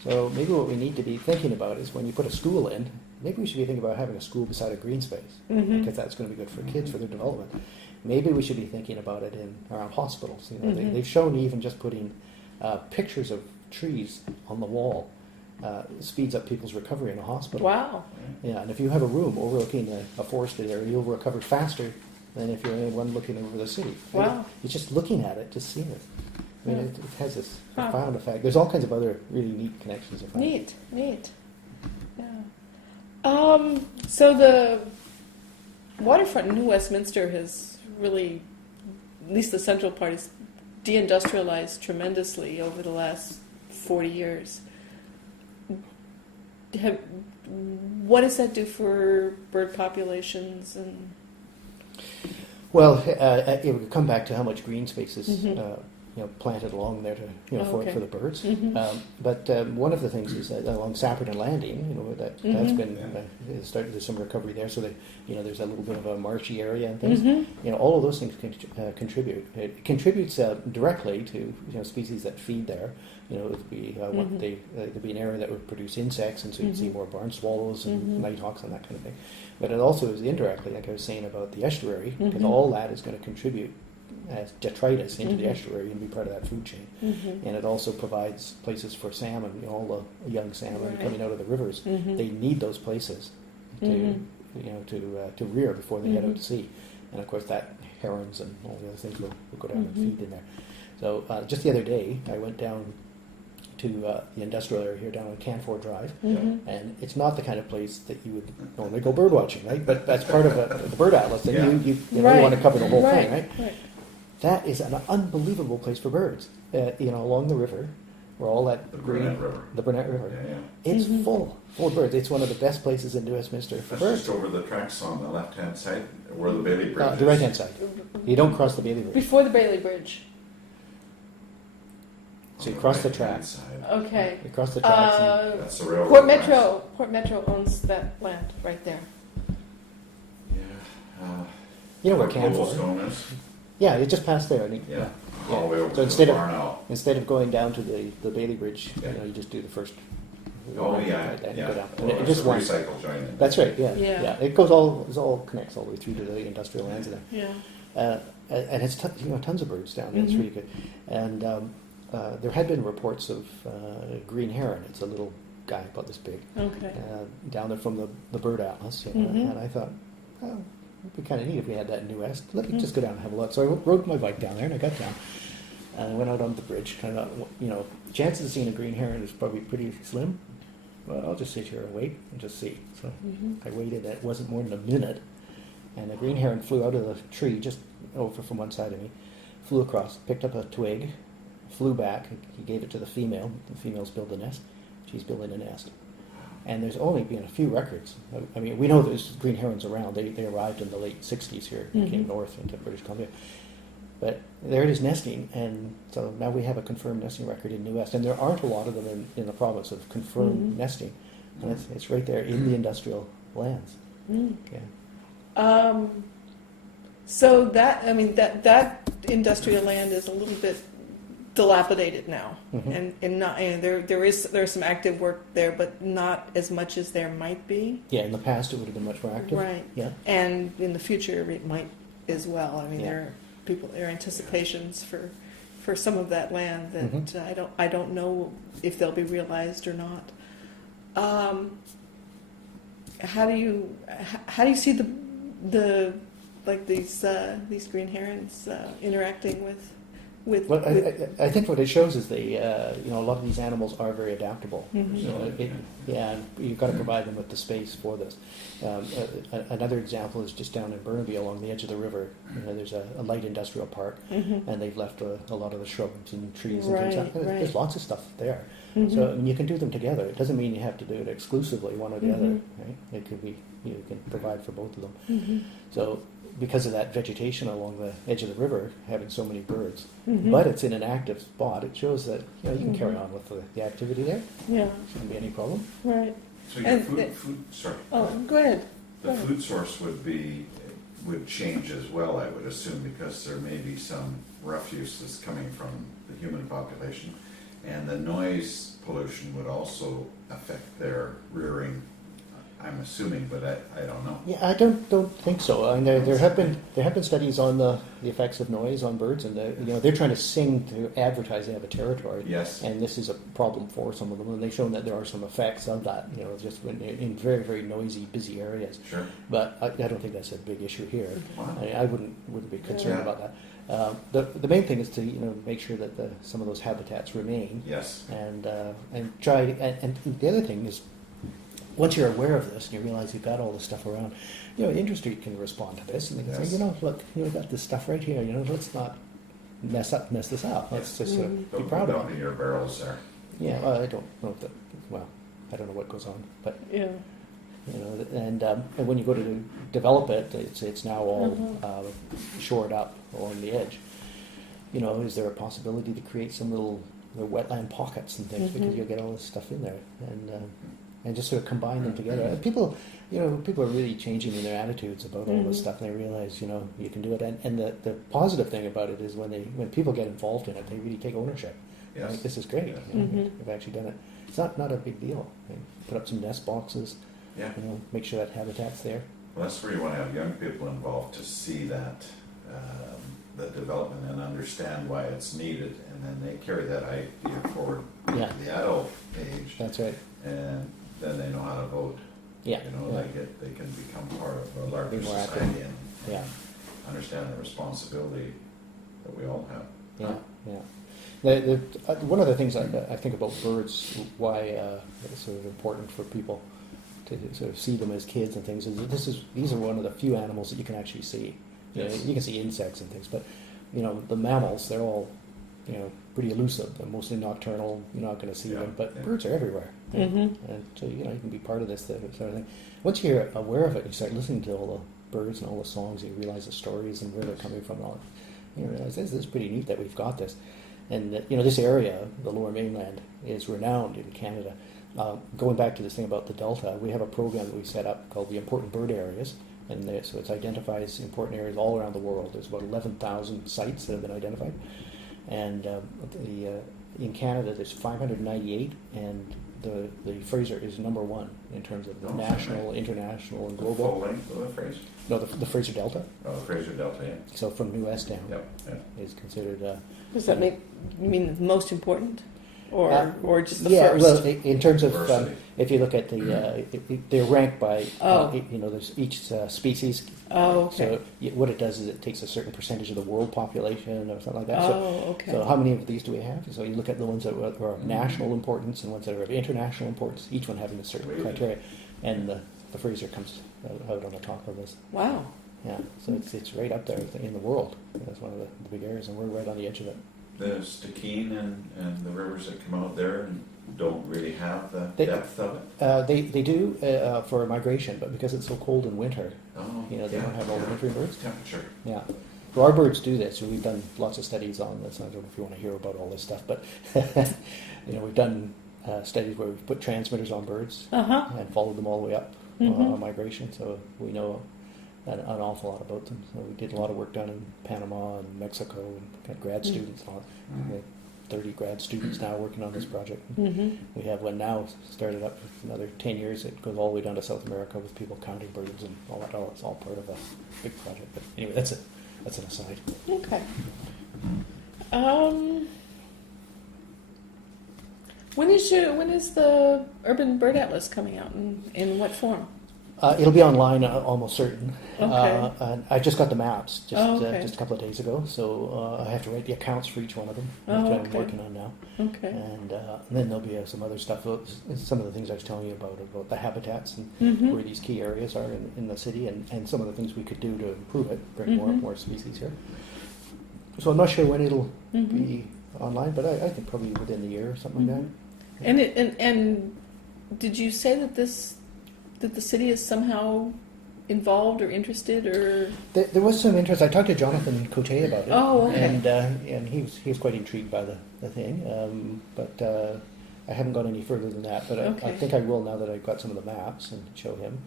So maybe what we need to be thinking about is when you put a school in, maybe we should be thinking about having a school beside a green space, because that's going to be good for kids, for their development. Maybe we should be thinking about it around hospitals. They've shown even just putting pictures of trees on the wall speeds up people's recovery in a hospital. Wow. Yeah, and if you have a room overlooking a forested area, you'll recover faster than if you're in one looking over the city. Wow. It's just looking at it, just seeing it. I mean, it has this profound effect. There's all kinds of other really neat connections. Neat. Yeah. So the waterfront in New Westminster has really, at least the central part, has deindustrialized tremendously over the last 40 years. What does that do for bird populations? And Well, it would come back to how much green space is planted along there to Okay. for the birds. Mhm. But one of the things is that along Sapperton Landing, that's Mhm. been started. There's some recovery there, so that there's a little bit of a marshy area and things. Mhm. All of those things contribute. It contributes directly to species that feed there. It would be there'd be an area that would produce insects, and so you'd see more barn swallows and nighthawks and that kind of thing. But it also is indirectly, like I was saying about the estuary, because all that is going to contribute as detritus into the estuary and be part of that food chain. And it also provides places for salmon, all the young salmon Right. coming out of the rivers. They need those places to rear before they head out to sea. And of course that herons and all the other things will go down and feed in there. So just the other day I went down to the industrial area here down on Canfor Drive, and it's not the kind of place that you would normally go bird watching, right? But that's part of the bird atlas, and Yeah. you Right. want to cover the whole thing, right? Right. That is an unbelievable place for birds. Along the river, where all that The Burnett River. the Burnett River, Yeah, yeah. it's full of birds. It's one of the best places in New Westminster for That's birds. just over the tracks on the left-hand side, where the Bailey Bridge is. The right hand side. You don't cross the Bailey Bridge, Before the Bailey Bridge. so you On cross the right-hand tracks. side. Okay. You cross the tracks. That's the railroad. Port tracks. Metro owns that land right there. Yeah. You know where Global Canfor? Stone is? Yeah, you just passed there. Yeah. All the way over So to the instead of- barn out. Instead of going down to the Bailey Bridge, Yeah. you just do the first. Oh, yeah, and yeah. go down. Oh, And it there's just a one. recycle joint in. That's right. Yeah, Yeah. It all connects all the way through to the industrial lands there. Yeah. And it's tons of birds down there. It's really good. And there had been reports of green heron. It's a little guy about this big Okay. down there from the bird atlas. And I thought, oh, it'd be kind of neat if we had that in New West. Let me just go down and have a look. So I rode my bike down there, and I got down. And I went out on the bridge. Kind of, chances of seeing a green heron is probably pretty slim. Well, I'll just sit here and wait and just see. So I waited. It wasn't more than a minute, and the green heron flew out of the tree just over from one side of me, flew across, picked up a twig, flew back. He gave it to the female. The female's built a nest. She's building a nest. And there's only been a few records. I mean, we know there's green herons around. They arrived in the late 60s here, came north into British Columbia. But there it is nesting, and so now we have a confirmed nesting record in New West. And there aren't a lot of them in the province of confirmed nesting. And it's right there in the industrial lands. Yeah. So that industrial land is a little bit dilapidated now, and not there's some active work there, but not as much as there might be. Yeah, in the past it would have been much more active. Right. Yeah. And in the future it might as well. I mean, Yeah. there are anticipations for some of that land that I don't know if they'll be realized or not. How do you see the like these green herons interacting with Well, I think what it shows is a lot of these animals are very adaptable. Mhm. And you've got to provide them with the space for this. Another example is just down in Burnaby along the edge of the river. There's a light industrial park, and they've left a lot of the shrubs and trees and things. Right, There's right. lots of stuff there. So you can do them together. It doesn't mean you have to do it exclusively, one or the other. Right? It could be you can provide for both of them. So because of that vegetation along the edge of the river, having so many birds, but it's in an active spot, it shows that you can carry on with the activity there. Yeah. Shouldn't be any problem. Right. So your And sorry. Oh, go ahead. The food source would change as well, I would assume, because there may be some refuse that's coming from the human population, and the noise pollution would also affect their rearing. I'm assuming, but I don't know. Yeah, I don't think so. I mean, there have been studies on the effects of noise on birds, and they're trying to sing to advertise they have a territory. Yes. And this is a problem for some of them, and they've shown that there are some effects of that. Just in very very noisy, busy areas. Sure. But I don't think that's a big issue here. Wow. I wouldn't be concerned Yeah. about that. The main thing is to make sure that some of those habitats remain. Yes. And try. And the other thing is, once you're aware of this and you realize you've got all this stuff around, industry can respond to this and they can Yes. say, look, we've got this stuff right here. Let's not mess this up. Let's just be Don't proud put of down it. in your barrels there. Yeah, I don't know if that. Well, I don't know what goes on, but Yeah. and when you go to develop it, it's now all shored up along the edge. Is there a possibility to create some little wetland pockets and things because you'll get all this stuff in there and just sort of combine them together? And people are really changing in their attitudes about all this stuff. And they realize, you can do it. And the positive thing about it is when people get involved in it, they really take ownership. Yes. Like, this is great. Yes. We've actually done it. It's not a big deal. Put up some nest boxes. Yeah. Make sure that habitat's there. Well, that's where you want to have young people involved to see that the development and understand why it's needed, and then they carry that idea forward to the adult age, That's right. and then they know how to vote. Yeah. They can become part of a larger Be more active. society and Yeah. understand the responsibility that we all have. Yeah. One of the things I think about birds, why it's sort of important for people to sort of see them as kids and things, is these are one of the few animals that you can actually see. Yes. You can see insects and things, but the mammals, they're all pretty elusive. They're mostly nocturnal. You're not going to see them, but birds are everywhere. And so you can be part of this sort of thing. Once you're aware of it, you start listening to all the birds and all the songs, and you realize the stories and where they're coming from. And all that. You realize this is pretty neat that we've got this. And this area, the Lower Mainland, is renowned in Canada. Going back to this thing about the Delta, we have a program that we set up called the Important Bird Areas, and so it identifies important areas all around the world. There's about 11,000 sites that have been identified, and in Canada there's 598, and the Fraser is number one in terms of the national, international, and The global. full length of the Fraser? No, the Fraser Delta. Oh, the Fraser Delta, yeah. So from New West down Yep. is considered. Does that make you mean the most important, or just the Yeah, first? well, in terms of Diversity. if you look at they're ranked by Oh. there's each species. Oh, okay. So what it does is it takes a certain percentage of the world population or something like that. Oh, okay. So how many of these do we have? So you look at the ones that are of national importance and ones that are of international importance. Each one having a certain Really? criteria, and the Fraser comes out on the top of this. Wow. Yeah, so it's right up there in the world. That's one of the big areas, and we're right on the edge of it. The Stikine and the rivers that come out there don't really have the depth of it. They do for migration, but because it's so cold in winter, Oh, they don't have all the wintering birds. Temperature. Yeah. Well, our birds do this. We've done lots of studies on this. I don't know if you want to hear about all this stuff, but we've done studies where we've put transmitters on birds and followed them all the way up on migration, so we know an awful lot about them. So we did a lot of work down in Panama and Mexico, and got grad students on. We have 30 grad students now working on this project. We have one now started up for another 10 years. It goes all the way down to South America with people counting birds and all that. It's all part of a big project. But anyway, that's an aside. Okay. When is the Urban Bird Atlas coming out, and in what form? It'll be online, almost certain. Okay. And I just got the maps Okay. just a couple of days ago, so I have to write the accounts for each one of them, Oh, which I'm okay. working on now. Okay. And then there'll be some other stuff, some of the things I was telling you about the habitats and where these key areas are in the city, and some of the things we could do to improve it, bring more species here. So I'm not sure when it'll be online, but I think probably within the year or something like that. And did you say that that the city is somehow involved or interested, or? There was some interest. I talked to Jonathan Cote about it. Oh, okay. And he was quite intrigued by the thing, but I haven't gone any further than that. But Okay. I think I will now that I've got some of the maps and show him,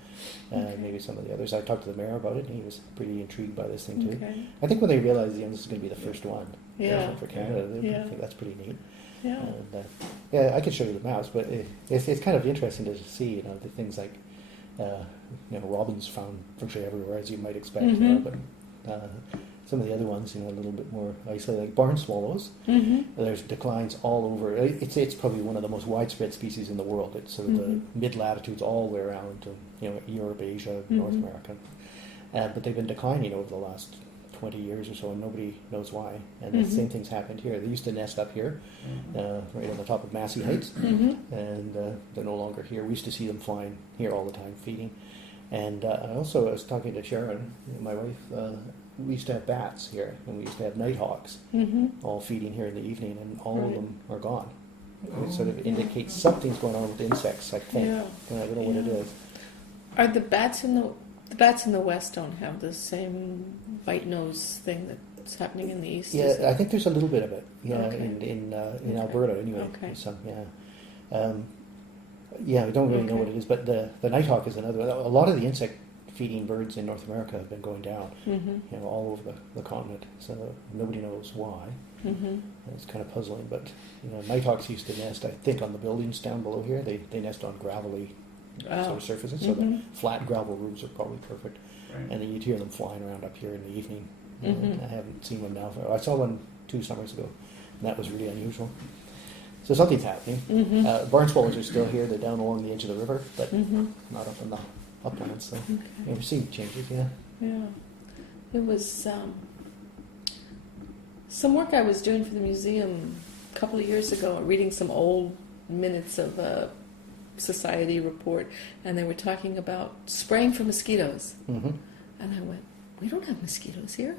and maybe some of the others. I talked to the mayor about it, and he was pretty intrigued by this thing too. Okay. I think when they realize this is going to be the first one for Canada, they Yeah. think that's pretty neat. Yeah. And I could show you the maps, but it's kind of interesting to see, the things like, robins found virtually everywhere, as you might expect, but some of the other ones, a little bit more isolated, like barn swallows. There's declines all over. It's probably one of the most widespread species in the world. It's sort of the mid-latitudes all the way around to, Europe, Asia, North America. But they've been declining over the last 20 years or so, and nobody knows why. And the same thing's happened here. They used to nest up here, right on the top of Massey Heights, and they're no longer here. We used to see them flying here all the time, feeding. And I was talking to Sharon, my wife, we used to have bats here, and we used to have nighthawks all feeding here in the evening, and all of Right. them are gone. It sort of indicates something's going on with insects, I think. Yeah. And I don't know what it is. Are the bats in the west don't have the same white nose thing that's happening in the east? is Yeah, it? I think there's a little bit of it. Yeah, Okay. in Okay. Alberta anyway. Okay. Some, yeah, we don't really know Okay. what it is, but the nighthawk is another one. A lot of the insect-feeding birds in North America have been going down, all over the continent. So nobody knows why. It's kind of puzzling, but nighthawks used to nest, I think, on the buildings down below here. They nest on gravelly sort of surfaces, so the flat gravel roofs are probably perfect. Right. And then you'd hear them flying around up here in the evening. I haven't seen one now. I saw one 2 summers ago, and that was really unusual. So something's happening. Barn swallows are still here. They're down along the edge of the river, but not up in the uplands. So we're seeing changes, yeah. Yeah. It was some work I was doing for the museum a couple of years ago, reading some old minutes of a society report, and they were talking about spraying for mosquitoes. And I went, we don't have mosquitoes here.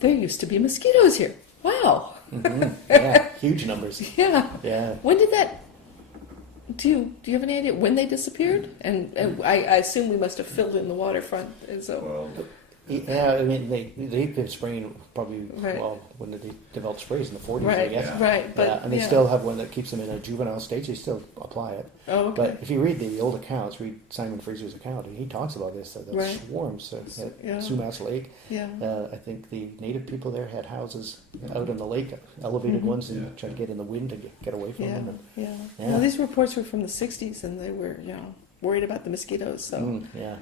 There used to be mosquitoes here. Wow. Yeah, huge numbers. Yeah. Yeah. When did that? Do you have any idea when they disappeared? And I assume we must have filled in the waterfront. And so Well, Yeah, I mean, they've been spraying probably, Right. well, when did they develop sprays? In the 40s, I right, guess. Yeah. right, but Yeah, and they still have one that keeps them in a juvenile stage. They still apply it. Oh, okay. But if you read the old accounts, read Simon Fraser's account, and he talks about this, that Right. swarms at Yeah. Sumas Lake. Yeah. I think the native people there had houses out on the lake, elevated ones, and Yeah. try to get in the wind to get away from Yeah, them. And, yeah. Yeah. Well, these reports were from the '60s, and they were, worried about the mosquitoes. So yeah.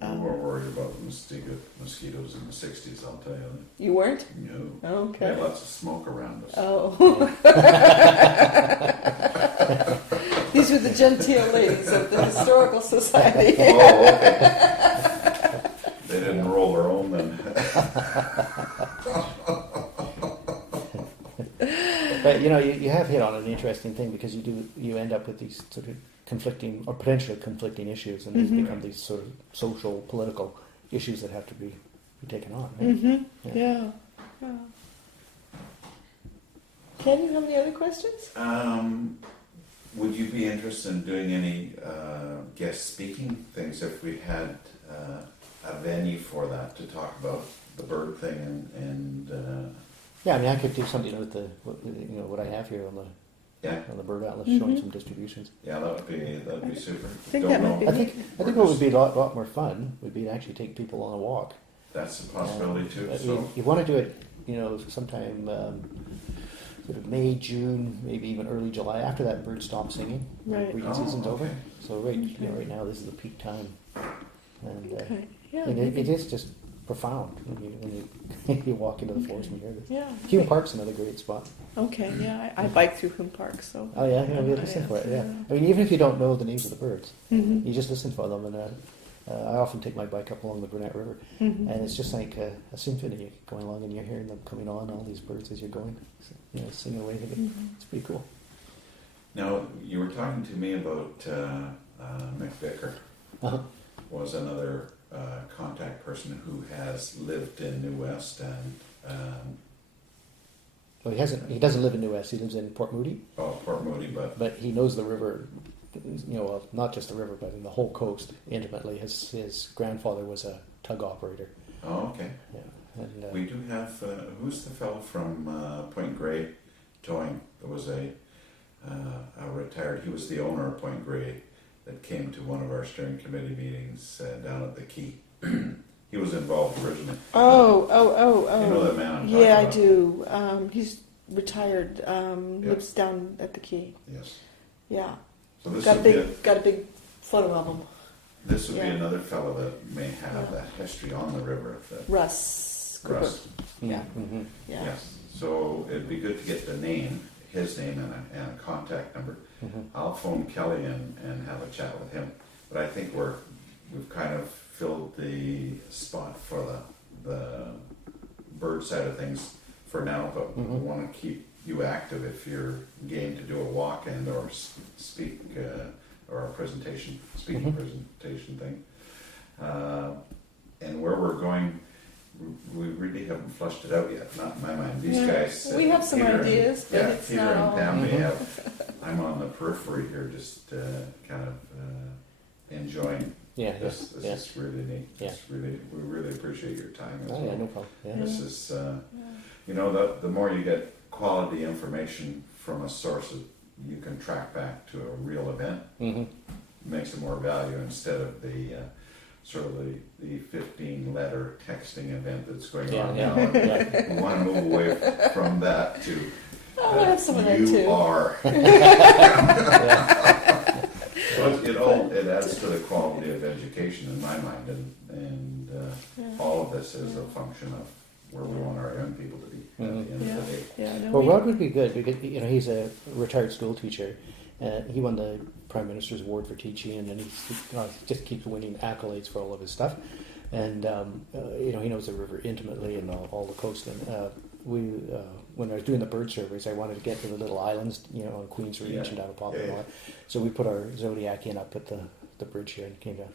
we weren't worried about the mosquitoes in the 60s, I'll tell you. you weren't? No. We Okay. had lots of smoke around us. Oh. These were the genteel ladies of the Historical Society. Oh, okay. They didn't roll their own then. But you have hit on an interesting thing, because you end up with these sort of conflicting or potentially conflicting issues, and these become these sort of social, political issues that have to be taken on. Right? Yeah. Ken, you have any other questions? Would you be interested in doing any guest speaking things if we had a venue for that to talk about the bird thing and Yeah, I mean, I could do something with what I have here on the bird atlas, showing some distributions. yeah, that would be super. I think that might be I think what would be a lot more fun would be to actually take people on a walk. That's a possibility too. But So you want to do it, sometime sort of May, June, maybe even early July. After that, birds stop singing. Right. Breeding season's over. okay. So right now, this is the peak time, and Okay. Yeah. and it is just profound when you walk into the forest and hear this. Yeah. Hume Park's another great spot. Okay. Yeah, I bike through Hume Park, so. Oh yeah, we'll listen for it. Yeah, I mean, even if you don't know the names of the birds, you just listen for them. And I often take my bike up along the Burnett River, and it's just like a symphony going along, and you're hearing them coming on, all these birds as you're going, singing away. It's pretty cool. Now you were talking to me about Mick Vicker Uh-huh. was another contact person who has lived in New West and Well, he doesn't live in New West. He lives in Port Moody, Port Moody, but but he knows the river. Not just the river, but in the whole coast intimately. His grandfather was a tug operator. oh, okay. Yeah, and We do have who's the fellow from Point Grey Towing? There was a retired. He was the owner of Point Grey that came to one of our steering committee meetings down at the Key. He was involved originally. Oh. You know that man I'm talking Yeah, I about? do. He's retired. Lives down at the Key. Yes. Yeah. So this Got would be got a big photo album. this would Yeah. be another fellow that may have that history on the river. Russ. Cooper. Russ. Yeah. Mm-hmm. Yeah. Yes. So it'd be good to get the name, his name, and a contact number. I'll phone Kelly and have a chat with him. But I think we've kind of filled the spot for the bird side of things for now. But we want to keep you active if you're game to do a walk and or speak or a speaking presentation thing. And where we're going we really haven't flushed it out yet, not in my mind. These Yeah, guys. we have some Peter ideas, but yeah, it's Peter not and all. Pam, they have, I'm on the periphery here, just kind of enjoying. Yeah, This yeah. is really neat. Yeah. We really appreciate your time as Oh, well. yeah, no problem. Yeah. This is, you know, the more you get quality information from a source that you can track back to a real event, Mm-hmm. makes it more value instead of the sort of the 15-letter texting event that's going Yeah, on yeah, now. yeah. We want to move away from that to Oh, we'll have some of that you too. are. Yeah. Well, it adds to the quality of education in my mind, and all of this is a function of where we want our young people to be at the end of the day. Yeah, no, Well, we- Rod would be good because he's a retired school teacher. He won the Prime Minister's Award for teaching, and then he just keeps winning accolades for all of his stuff. And he knows the river intimately and all the coast. And when I was doing the bird surveys, I wanted to get to the little islands, on Queens Reach and down to Poplar and all that. So we put our Zodiac in up at the bridge here and came down.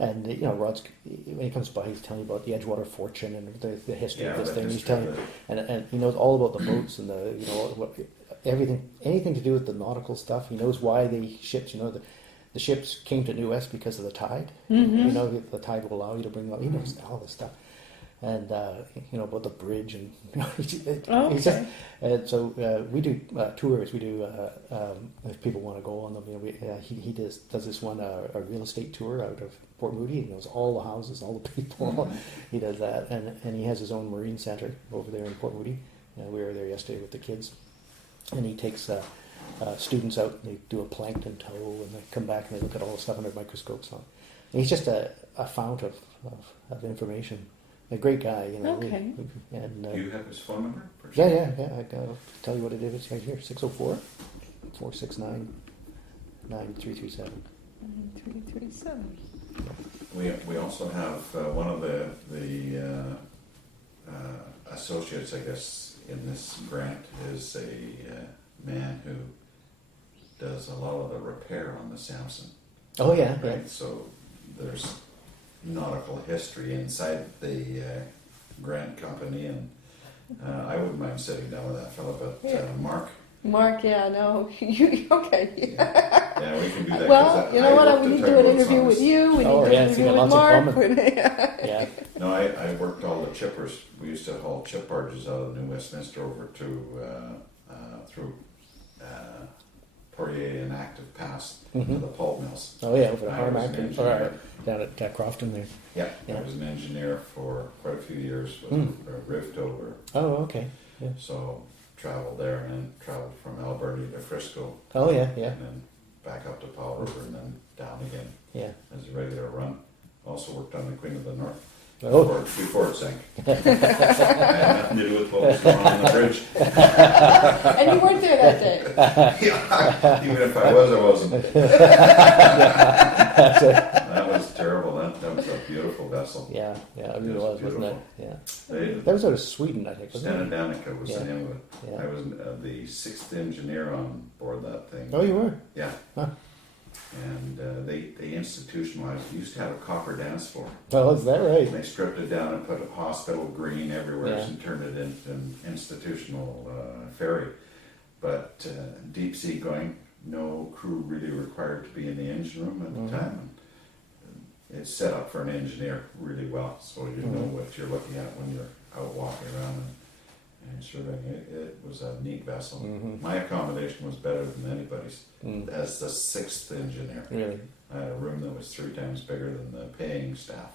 And Rod's, when he comes by, he's telling you about the Edgewater fortune and the history of this thing. He's telling you, and he knows all about the boats and everything, anything to do with the nautical stuff. He knows why the ships, the ships came to New West because of the tide. Mm-hmm. The tide will allow you to bring up. He knows all this stuff, and about the bridge and he's just, so we do tours. We do if people want to go on them. He does this one a real estate tour out of Port Moody. He knows all the houses, all the people. He does that, and he has his own marine center over there in Port Moody. We were there yesterday with the kids, and he takes students out. And they do a plankton tow, and they come back and they look at all the stuff under microscopes. And he's just a fount of information. A great guy, Okay. And Do you have his phone number? yeah. I'll tell you what it is. It's right here: 604-469-9337. 337. We also have one of the associates, I guess, in this grant is a man who does a lot of the repair on the Samson. Oh yeah, Right, so there's nautical history inside the grant company, and I wouldn't mind sitting down with that fellow, but Mark, yeah, no, okay. yeah, we can do that. Well, 'cause you know what? worked We at need to do an Tugboats interview on with this. you. We need Oh, to do yeah, an so you interview got with lots in Mark. yeah. No, I worked all the chippers. We used to haul chip barges out of New Westminster over to through Poirier and Active Pass to the pulp mills. Oh yeah, over the I was an Harmac engineer. down at Crofton there. Yeah, Yeah. I was an engineer for quite a few years with Rift over. Oh okay. Yeah. So traveled there and then traveled from Alberta to Frisco Oh yeah. and then back up to Powell River and then down again Yeah. as a regular run. Also worked on the Queen of the North Oh. before it sank. I had nothing to do with what was going on the bridge. And you weren't there that day. Yeah, even if I was, I wasn't. That was terrible. That was a beautiful vessel. Yeah. It really It was was, wasn't it? beautiful. Yeah. That was out of Sweden, I think, wasn't Stena it? Danica was Yeah. the name of it. Yeah. I was the 6th engineer on board that thing. Oh, you were? Yeah. Huh. And they institutionalized. We used to have a copper dance floor. Oh, is that right? And they stripped it down and put a hospital green everywhere Yeah. and turned it into an institutional ferry. But deep sea going, no crew really required to be in the engine room at the time. And it's set up for an engineer really well, so you know what you're looking at when you're out walking around and surveying. It was a neat vessel. My accommodation was better than anybody's as the 6th engineer. Really? I had a room that was 3 times bigger than the paying staff.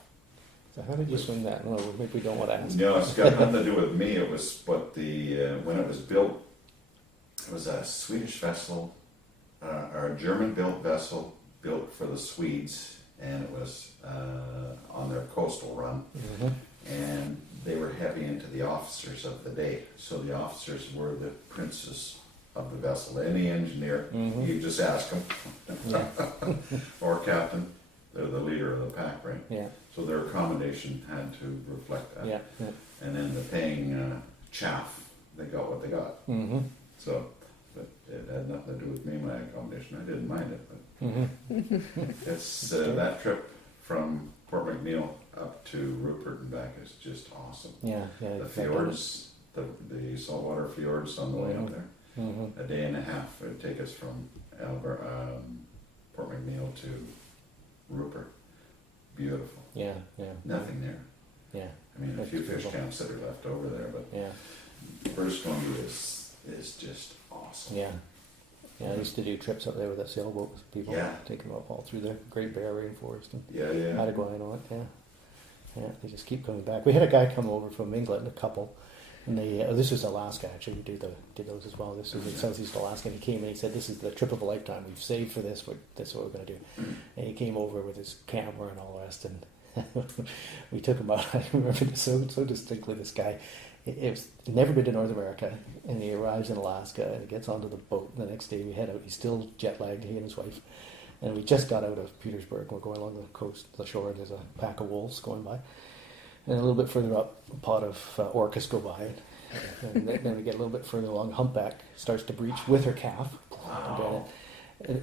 So how did you swing that? No, maybe we don't want to ask. No, it's got nothing to do with me. It was what when it was built, it was a Swedish vessel, or a German-built vessel built for the Swedes, and it was on their coastal run. And they were heavy into the officers of the day. So the officers were the princes of the vessel. Any engineer, you just ask them, or captain, they're the leader of the pack, right? Yeah. So their accommodation had to reflect that. Yeah. And then the paying chaff, they got what they got. So, but it had nothing to do with me, my accommodation. I didn't mind it, but it's that trip from Port McNeill up to Rupert and back is just awesome. Yeah, yeah. The fjords, the saltwater fjords on the way up there. Mm-hmm. A day and a half it would take us from Port McNeill to Rupert. Beautiful. Yeah, yeah, Nothing there. yeah, I mean, a That's few fish beautiful. camps that are left over there, but yeah, British Columbia is just awesome. yeah. Yeah, I used to do trips up there with a sailboat with people, Yeah. take them up all through the Great Bear Rainforest and Yeah, yeah. Patagonia, yeah. Yeah, they just keep coming back. We had a guy come over from England, a couple, and they this was Alaska actually. We did those as well. This was in Southeast Alaska, and he came and he said, "This is the trip of a lifetime. We've saved for this. This is what we're going to do." And he came over with his camera and all the rest, and we took him out. I remember this so distinctly. This guy, it's never been to North America, and he arrives in Alaska and he gets onto the boat. The next day we head out. He's still jet lagged. He and his wife. And we just got out of Petersburg. We're going along the coast, the shore, and there's a pack of wolves going by. And a little bit further up, a pod of orcas go by. And then we get a little bit further along, humpback starts to breach with her calf. Wow.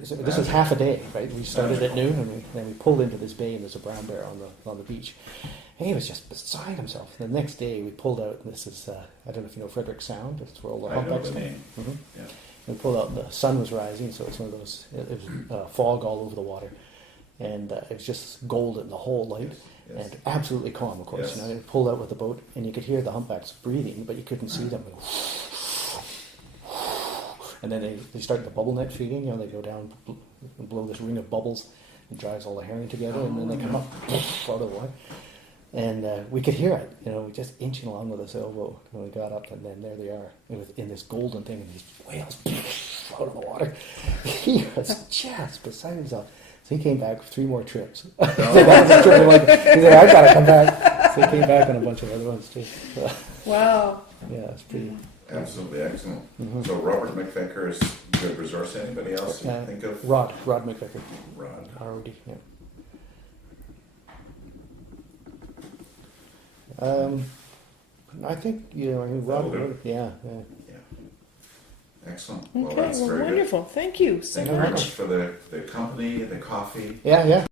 So this was half a day, right? We started at noon, and then we pulled into this bay, and there's a brown bear on the beach. And he was just beside himself. The next day, we pulled out, and this is, I don't know if you know Frederick Sound. It's where all the I know humpbacks the come. name. Mhm. Yeah. We pulled out, and the sun was rising, so it's one of those, it was fog all over the water. And it was just golden, the whole light, Yes. and absolutely calm, of course. Yes. You know, we pulled out with the boat, and you could hear the humpbacks breathing, but you couldn't see them. And then they start the bubble net feeding, you know, they go down and blow this ring of bubbles, it drives all the herring together, and then they come up out of the water. And we could hear it, you know, we just inching along with a sailboat, and we got up, and then there they are, in this golden thing, and these whales out of the water. He was just beside himself. So he came back for 3 more trips. He said, I've got to come back. So he came back on a bunch of other ones too. So, Wow. yeah, it's pretty. Absolutely excellent. Mhm. So Robert McVicker is a good resource. Anybody else you Uh, think of? Rod McVicker, Rod. ROD, yeah. I think, you know, I mean, That'll Rod, do. yeah. Excellent. Okay, Well, that's well, very good. wonderful. Thank you so Thank you very much. much for the company, the coffee. Yeah, yeah.